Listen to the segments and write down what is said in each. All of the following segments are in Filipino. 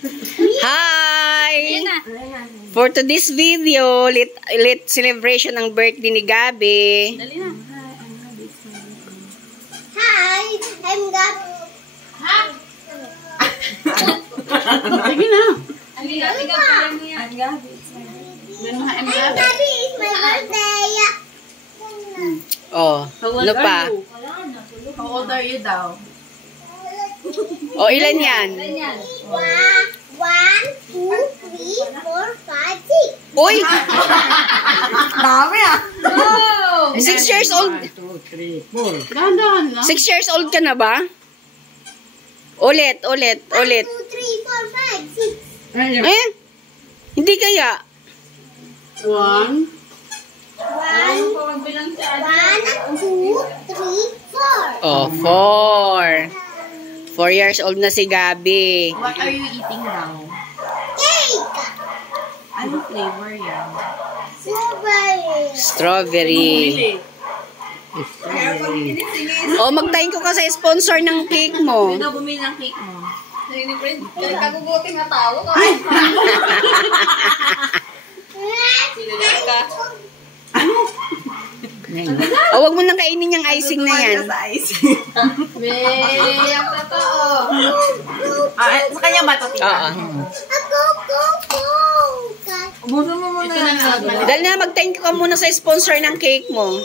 Hi! For today's video, lit celebration ng birthday ni Gabi. Dali na. Hi, I'm Gabi. Ha? Sige na. I'm Gabi. I'm Gabi. I'm Gabi. It's my birthday. Oh, ano pa? How old are you daw? Oh, ilan yan? 1, 2, 3, 4, 5, 6. Uy! Dami ah! 6 years old. 1, 2, 3, 4. Dahan-dahan lang. 6 years old ka na ba? Ulit. 1, 2, 3, 4, 5, 6. Eh? Hindi kaya. 1, 1, 2, 3, 4. Oh, 4. 4 years old na si Gabi. what are you eating daw? Cake. Ano flavor yan? Strawberry. Strawberry. Oh, magtayin ko ka sa sponsor ng cake mo. Sino bumili ng cake mo? Kaguguting na tao ko. Oh, wag mo nang kainin yung icing na yan. Sa icing. May, ang totoo. Sa kanya ba ito, tita? Oo. Go. Ubusin mo muna. Ito na nga. Dahil na, mag-thank you ka muna sa sponsor ng cake mo.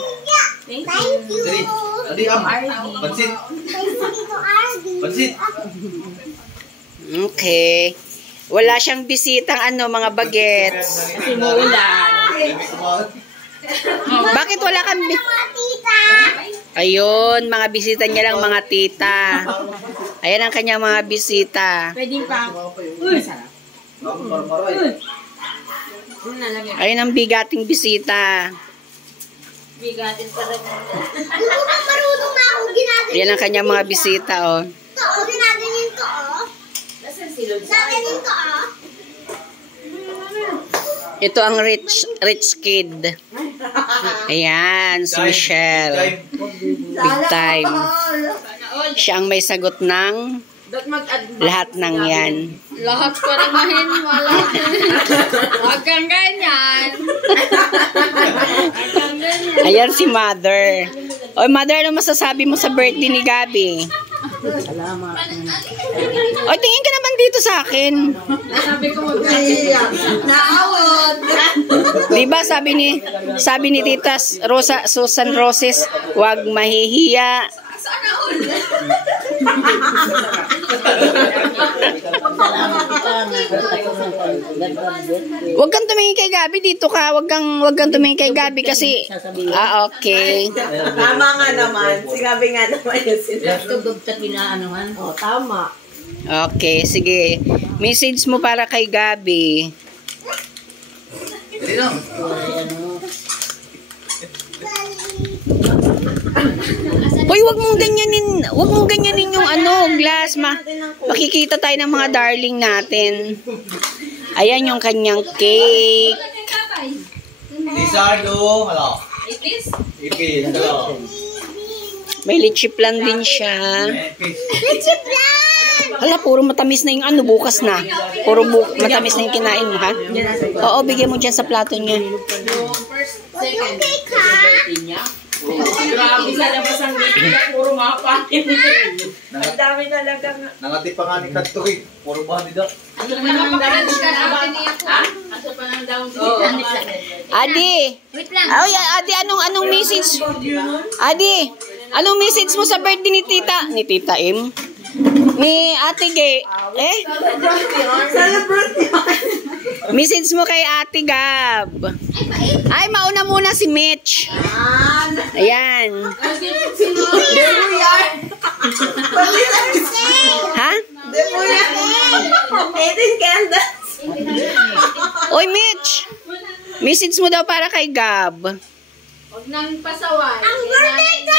Thank Thank you. you. Adi, pansit. Pansit. Okay. Wala siyang bisitang mga bagets. Kasi maulan. Bakit wala kang Mga tita. Ayun, mga bisita niya lang, mga tita. Ayan ang kanyang mga bisita. Pwede pa. Uy, sarap. Ayun ang bigating bisita. Bigatin pa rin. Alam mo, marunong na ako ginagawa. Ayan ang kanyang mga bisita, oh. Ginaganyan ko, Ginaganyan ko, Ito ang rich kid. Ayan, si Michelle. Big time. Siya ang may sagot ng lahat ng yan. Lahat ko naman, wala. Huwag kang ganyan. Huwag kang ganyan. Ayan si Mother. Oy, Mother, ano masasabi mo sa birthday ni Gabi? Salamat. Oy, tingin ka naman dito sa akin. Sabi ko naawad. Diba sabi ni Tita Susan Roses, wag mahihiya. Wag kang tumingin kay Gabi, dito ka. Wag kang tumingin kay Gabi kasi okay. Tama nga naman. Sinabi nga naman yung sinabi. Tugtog sa kinaanuhan. Oh, tama. Okay, sige. Message mo para kay Gabi. Hoy, wag mong ganyanin yung glass. Makikita tayo ng mga darling natin. Ayan yung kanyang cake. Lizardo, hello. Ipis? Ipis, hello. May lechiplan din siya. Ipis. Hala, puro matamis na yung bukas na. Puro matamis na yung kinain mo, ha? Oo, bigyan mo dyan sa plato niya. Second. Cake, ha? Grabe sa labas ang ngipin. Puro mga patin. Ang dami talaga nga. Nangati pa nga ni Katoy. Puro ba nila? Ano pa nang daw ka natin niya po? Ato pa nang daw. Adi! Wait lang. Ay, Adi, anong message? Adi, anong message mo sa birthday ni Tita? Ni Tita Im? Ni Ate Gay? Message mo kay Ate Gab. Ay, mauna muna si Mitch. Ayan. Ha? Oy, Mitch. Message mo daw para kay Gab. Huwag nang pasaway. Ang birthday ko!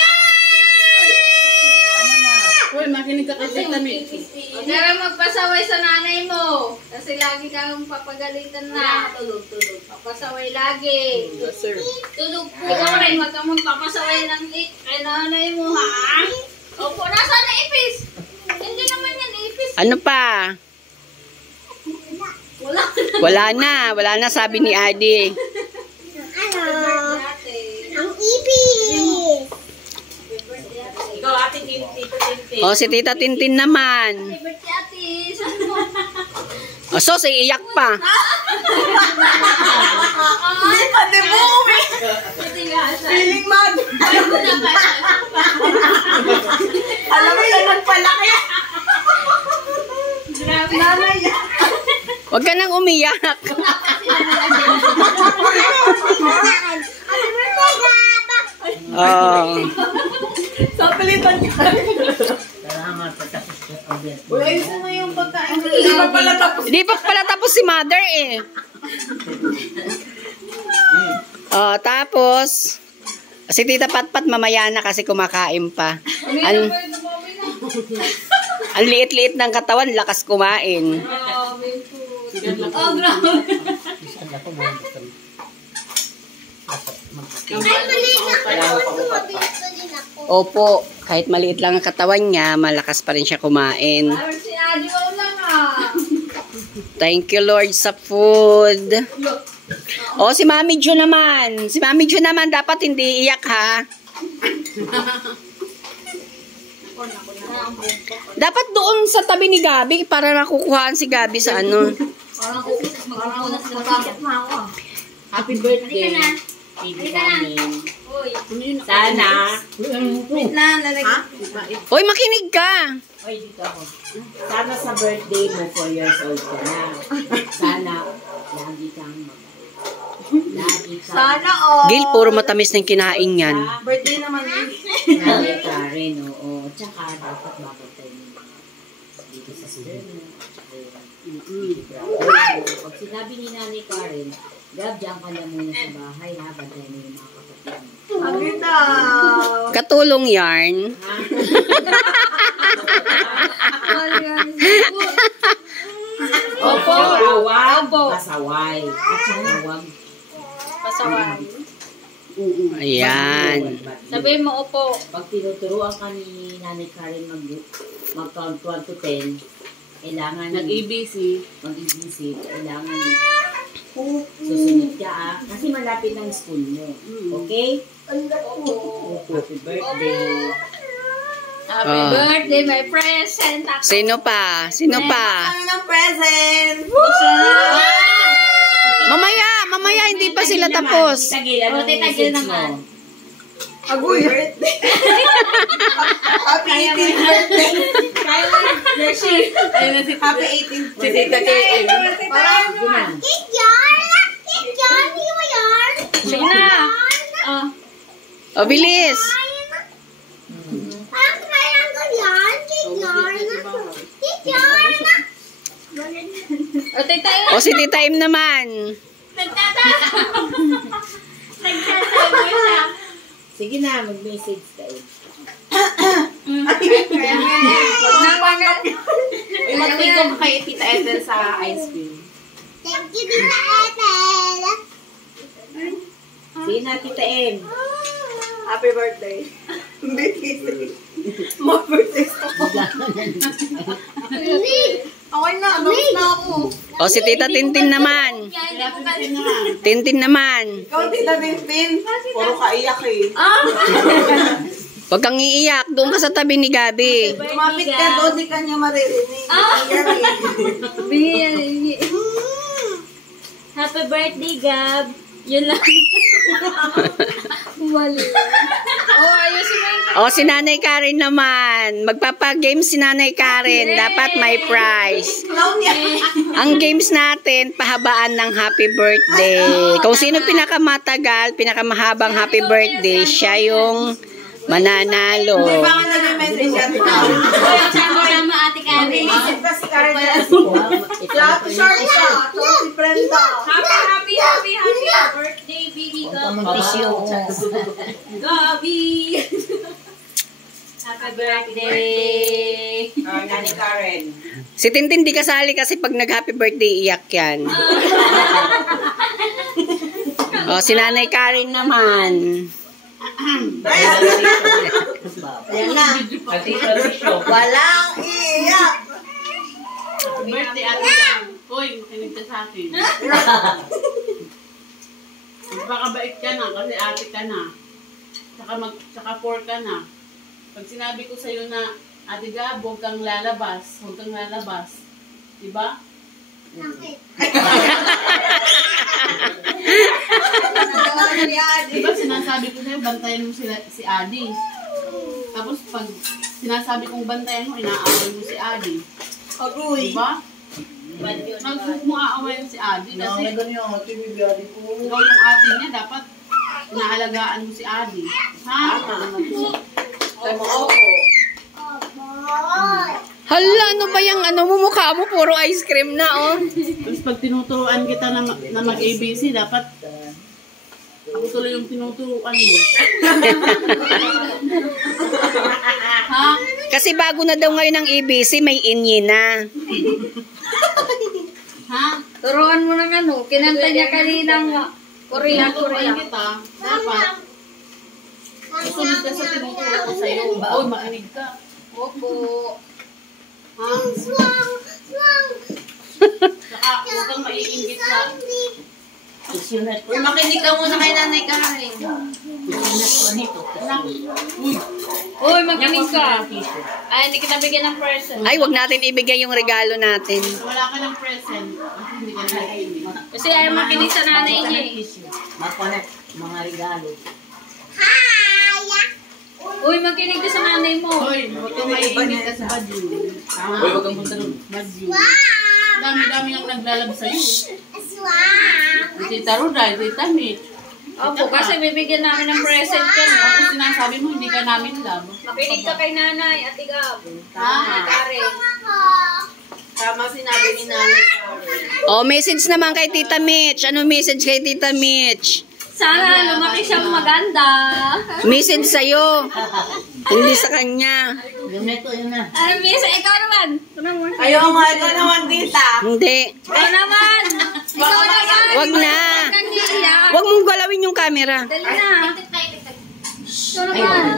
Uy, makinig ka kasi kami. Huwag na lang magpasaway sa nanay mo. Kasi lagi kang papagalitan na. Tulog. Papasaway lagi. Yes, sir. Tulog. Ikaw rin, huwag kang magpapasaway ng kay nanay mo, ha? Opo, nasaan na ipis? Hindi naman yan ipis. Ano pa? Wala na sabi ni Adi. Ang ipis. Ikaw, ate Tintin. O, si Tita Tintin naman. Favorite si ate. Sabi mo. O, sos, iiyak pa. Ate Bumi! Ate nga siya. Feeling mad! Ay, ko na ba? Alam mo yung nagpalaki! Grabe. Nanay yan! Huwag ka nang umiyak. Oh. Sa pilitan niya. Salamat sa tapos na order. Uy, ayusin mo yung pagkain. Hindi pa pala tapos. Di pa pala tapos si Mother eh. Oh, tapos si Tita Patpat mamaya na kasi kumakain pa. Ang liit-liit ng katawan, lakas kumain. Grabe po. Oh, grabe. Isang ako mo. Ay, mali na ako. Mabilis pa din ako. Opo, kahit maliit lang ang katawan niya, malakas pa rin siya kumain. Parang si Adi wala nga. Thank you Lord sa food. Oh, si Mami Jo naman. Si Mami Jo naman dapat hindi iyak ha. Dapat doon sa tabi ni Gabi para nakukuhaan si Gabi sa ano. Happy birthday. Baby namin. Sana. Wait na, lalagyan. Hoy, makinig ka. Oy, dito ako. Sana sa birthday mo, 4 years old ka na. Sana, lagi kang lagi kang Sana all. Gil, puro matamis ng kinain yan. birthday naman yun. Lagi ka rin, oo. Tsaka, dapat bakatay mo dito sa student. Pag sinabi ni Nanay Karen, Gab, diyan ka lang muna sa bahay, ha? Bantayan mo yung mga kapatid mo. Sabi daw. Katulong yarn. Opo. Pasawag. Pasaway. At saka wag. Pasaway. Ayan. Sabihin mo, opo. Pag tinuturuan ka ni Nanay Karen mag-count 1 to 10, kailangan Nag-ABC. mag-ABC, kailangan susunod ka kasi malapit ng school mo. Okay? Happy birthday. Happy Ah. birthday, my present. Ako. Sino pa? Sino pa? ng present? Mamaya, hindi pa sila tapos. Tagil, ano O, titagil naman. Agoy. Happy 18th birthday. Happy 18th birthday. Parang guman. Cake yarn! Cake yarn! Hindi mo yarn! Sige na. Oh. O, bilis. Parang triangle yarn! Cake yarn! Cake yarn! O, titayo. O, si Tita Im naman. Nagtatayo mo siya. Sige na, mag-message tayo. Mag-take ko kay Tita Ethel sa ice cream. Thank you, Tita Ethel! Sige na, Tita M. Happy birthday! Hindi! Okay na, announce na ako. O, si Tita Tintin naman. Tintin naman. Ikaw, Tita Tintin. Puro kaiyak eh. Huwag kang iiyak. Doon ka sa tabi ni Gabi. Lumapit ka doon, di ka niya maririnig. Iyak eh. Happy birthday, Gab. Yun lang. Mali. Oh, ayusin mo yung O, si Nanay Karen naman. Magpapag-game si Nanay Karen. Dapat may prize. Clown niya. Ang games natin, pahabaan ng happy birthday. Kung sino pinakamatagal, pinakamahabang happy birthday, siya yung mananalo. Baka nag-message siya. Tama, Ate Karen. Isip pa si Karen. Flat short siya. Ito si Brenda. Happy birthday, baby Gabi. Happy birthday. Nanay Karen. Si Tintin di kasali kasi pag nag-happy birthday, iyak yan. O, si Nanay Karen naman. Ayan na. Walang iyak. Birthday ate Gab. Uy, Hoy, makinig ka sa akin. Magpakabait ka na kasi ate ka na. Saka 4 ka na. Pag sinabi ko sa'yo na, Ate Gab, huwag kang lalabas. Huwag kang lalabas. Diba? Diba sinasabi ko sa'yo, bantayan mo si Adi. Tapos pag sinasabi kong bantayan mo, inaaway mo si Adi. Diba? Huwag mo aawayan si Adi kasi ikaw yung ate niya, dapat inaalagaan mo si Adi. Ha? Hala, ano ba yung mukha mo? Puro ice cream na, oh. Tapos pag tinuturuan kita na mag-ABC, dapat ako tuloy yung tinuturuan mo. Ha? Kasi bago na daw ngayon ang ABC, may inye na. Ha? Turuan mo ng kinanta niya kaninang Korea. Tinuturuan kita, dapat susunod ka sa tinuturo ko sa'yo. Oy, makinig ka. Opo. Ha? Saka huwag kang maiinggit sa... Uy, makinig ka muna kay Nanay Karen. Uy, makinig ka. Ay, hindi kita bigyan ng present. Ay, wag natin ibigay yung regalo natin. Wala ka ng present. Kasi hindi ka naiinggit. Kasi ayaw makinig sa nanay niya eh. Makonek, mga regalo. Uy, makinig ka sa nanay mo. Hoy, huwag kang maiinggit ka sa badyo. Uy, wag kang punta nun. Badyo. Dami-dami nang naglalab sa'yo. Tita Ruda, Tita Mitch. Opo, kasi bibigyan namin ng present ka. Tapos sinasabi mo, hindi ka namin love. Makinig ka kay nanay, Ate Gab. Ha? Karen. Tama sinabi ni Nanay Karen. Oh, message naman kay Tita Mitch. Ano message kay Tita Mitch? Sana lumaki siyang maganda. Message sa'yo. Hindi sa kanya. Yun na. Ano, Miss? Ikaw naman. Ayaw nga, ikaw naman, tita. Hindi. Ikaw naman. Ikaw naman. Wag na. Kanya iyak. Wag mong galawin yung camera. Dali na. Ikaw naman.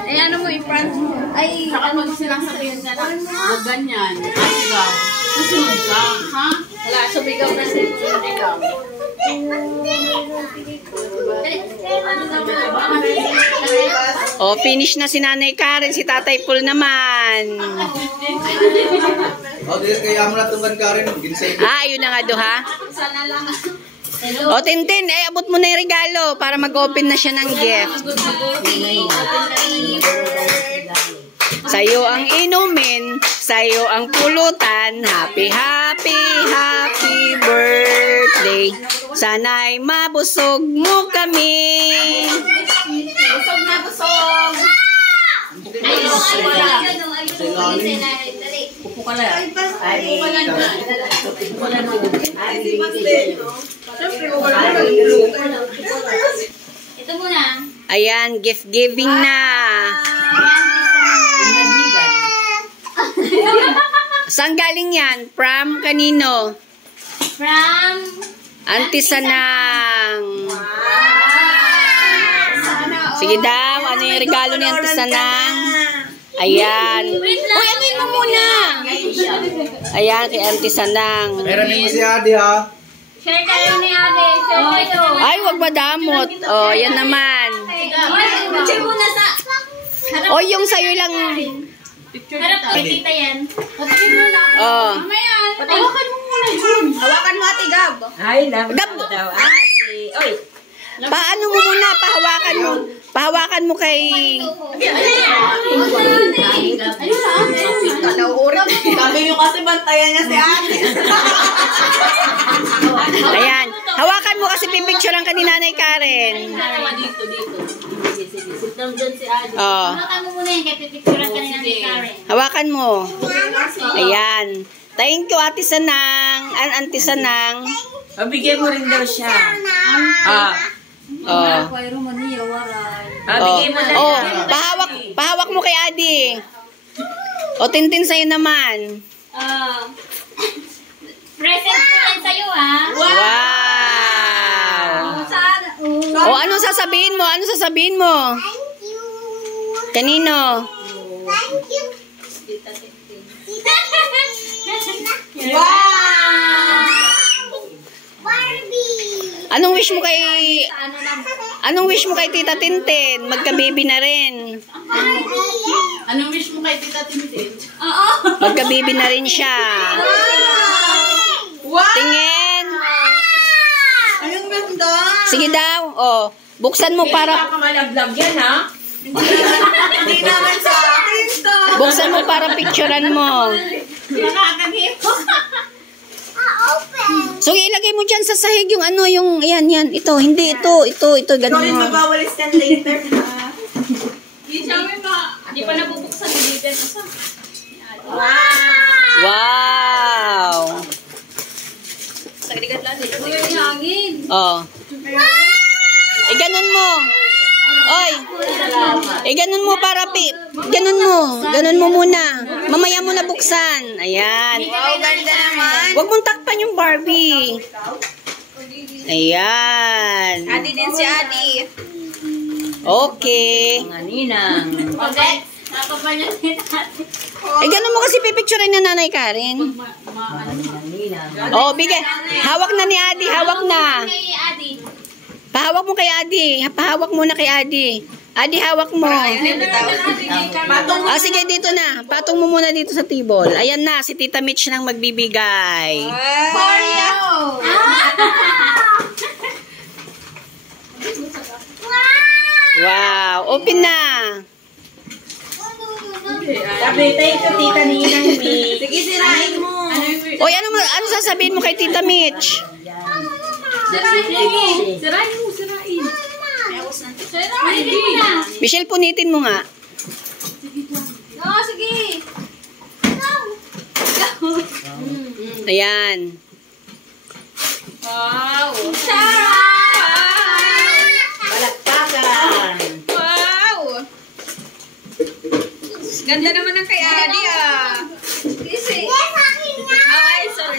Ay, ano mo, i-front mo. Ay, Saka pag sinasabihan ka na, huwag ganyan. Ay, ikaw. Susunod ka, ha? wala, sumigaw na si Sumigaw. Oh, finish na si Nanay Karen. Si Tatay Paul naman. Oh, dito kaya mo na tunggan ka rin. Ginsay. Ayun na nga do, ha? O, Tintin, abot mo na yung regalo para mag-open na siya ng gift. Sa'yo ang inumin, sa'yo ang pulutan. Happy, happy, happy birthday. Sana'y mabusog mo kami. Busog na busog. Upo ka na. Ito muna. Ayan, gift giving na. Saan galing yan? From kanino? From Auntie Sanang. Sige daw, ano yung regalo ni Auntie Sanang? Ayan. Uy, anuin mo muna. Ayan, kay Auntie Sanang. Meron mo si Adi, ha? share kayo ni Ate. Share kayo. Ay, wag madamot. Oh, yan naman. Picture muna sa... O, yung sa'yo lang. Harap kay tita yan. Oh. Mamaya. Hawakan mo muna yun. Hawakan mo, Ate Gab. Ay, love Gab- daw, ate. Oy, Paano mo muna? Pahawakan mo. Pahawakan mo kay... Sabi nyo kasi bantayan niya si Ate. Ayan. Hawakan mo kasi pipicturean ka ni Nanay Karen. Dito. Sit down dyan si Adi. Oh. Hawakan mo muna yun kaya pipicturean ka ni Nanay Karen. Hawakan mo. Ayan. Thank you, Ate Sanang. Auntie Sanang. Pabigyan mo rin daw siya. Oh. Pabigyan mo daw. Oh, pahawak mo kay Adi. O, Tintin sa'yo naman. Present ko yan sa'yo, ha? Wow! Sana. O, anong sasabihin mo? Anong sasabihin mo? Kanino? Wow! Anong wish mo kay Tita Tintin? Magka-baby na rin. Anong wish mo kay Tita Tintin? Magka-baby na rin siya. Tingin. Anong ganda? Sige daw. Oh, buksan mo para Malaglag yan, ha? Hindi naman sa akin to. buksan mo para picturean mo. So ilagay mo diyan sa sahig yung ano, yung yan. Ito, hindi ito, ganun Sorry, mo. mabawalis yan later. Hindi pa nabubuksan yung dito. Wow. Sagdigat lang dito. Yung hangin. Oh. Ganun mo. Oy. Ganun mo para ganun mo muna. Mamaya mo na buksan. Ayan. Wow, ganda naman. Huwag mong takpan yung Barbie. Ayan. Adi din si Adi. Okay. Okay. Nakapal niya din natin. Ganun mo kasi pipicturein na Nanay Karen. Oh, bigay. Hawak na ni Adi, hawak na. Kay Adi. Pahawak mo kay Adi. Pahawak muna kay Adi. Adi, hawak mo. Sige, dito na. Patong mo muna dito sa table. Ayan na, si Tita Mitch nang magbibigay. Oreo! Wow, open na. Sabi, thank you, Tita Ninang Mi. Sige, sirain mo. Oy, ano sasabihin mo kay Tita Mitch? Sirain mo. Sirain mo. Michelle, punitin mo nga. Oo, sige. Ayan. Wow. Palakpakan. Wow! Ganda naman ng kay Adi Kasi. Ay, sorry.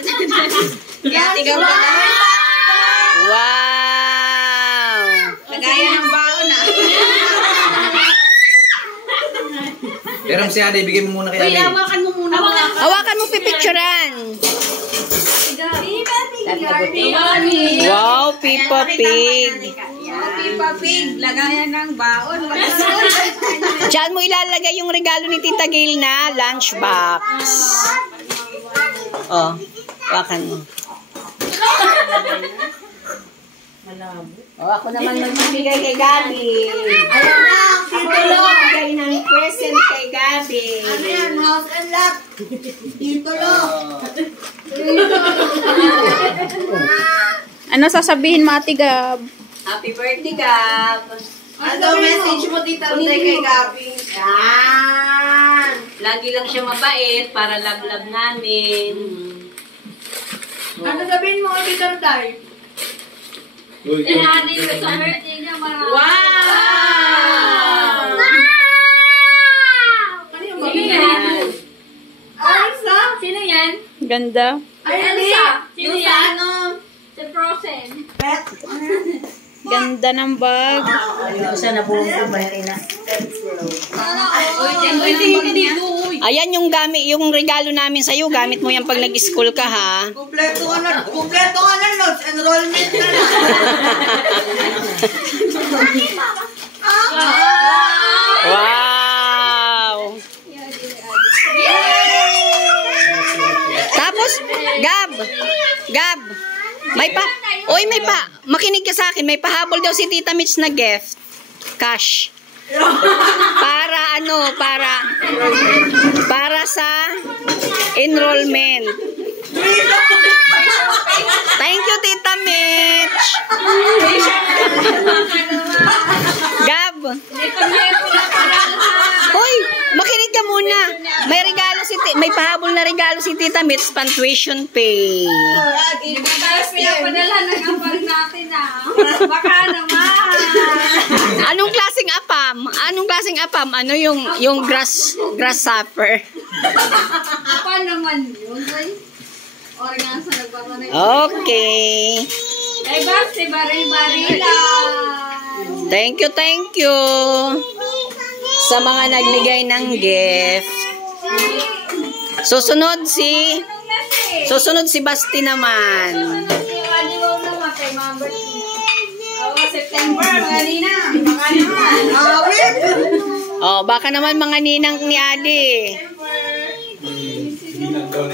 Kaya tigaw ka naman. Wow. Nagaya ng baon Pero si Adi, bigay mo muna kay Adi. Hawakan mo muna. Hawakan mo pipicturean. Wow, Peppa Pig. Peppa Pig, lagayan ng baon. Diyan mo ilalagay yung regalo ni Tita Gail na lunchbox. Oh, hawakan mo. Oh, ako naman magbibigay kay Gabi. Ayan na, Ako magbibigay ng present kay Gabi. ano yan, house and lot. Titulo. Ano sasabihin mo, Ate Gab? Happy birthday, Gab. Ano message mo, Tita Ruday, kay Gabi? Yan. Lagi lang siya mabait para love-love namin. Ano sabihin mo, Tita Ruday? Uy, Adi ko sa birthday niya. Marami. Ano yung Sino yan? Elsa? Sino yan? Ganda. Ay, Elsa. Sino yung sa yan? ano? Si Frozen. Pet. Ganda ng bag. Sana buong ko ba rin na? Ayan yung gamit, yung regalo namin sa'yo. Gamit mo yan pag nag-school ka, ha? Kompleto ka na, Lods. Enrollment na na. Wow! Tapos, Gab, may makinig ka sa akin, may pahabol daw si Tita Mitch na gift. Cash. Para sa enrollment. Thank you, Tita Mitch. Gab. Hoy, makinig ka muna. May pahabol na regalo si Tita Mitch, pang tuition pay. Pinapadala ng ampag natin Baka naman. Anong klaseng apam? Ano yung grasshopper? Apa naman yun? Oras sa nagpapanay. Okay. Ay ba, si Bari-Bari lang. Thank you. Sa mga nagbigay ng gift. Susunod si Basti naman. Sunod si Adi mo naman kay mga birthday. September, mga ninang. Baka naman. Oh, baka naman mga ninang ni Adi.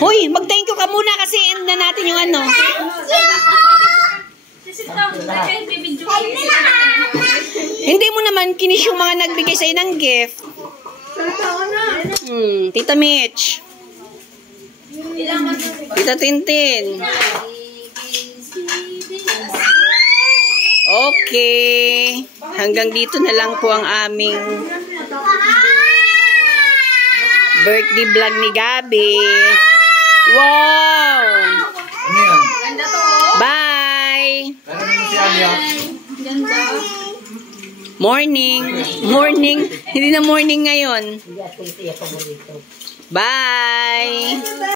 Hoy, mag-thank you ka muna kasi end na natin yung ano. Hindi mo naman kinis yung mga nagbigay sa'yo ng gift. Tita Mitch. Tita Tintin. Okay. Hanggang dito na lang po ang aming birthday vlog ni Gabi. Wow! Ano yan? Bye! Pero naman si Ali ah. Morning. Morning. Hindi na morning ngayon. Bye!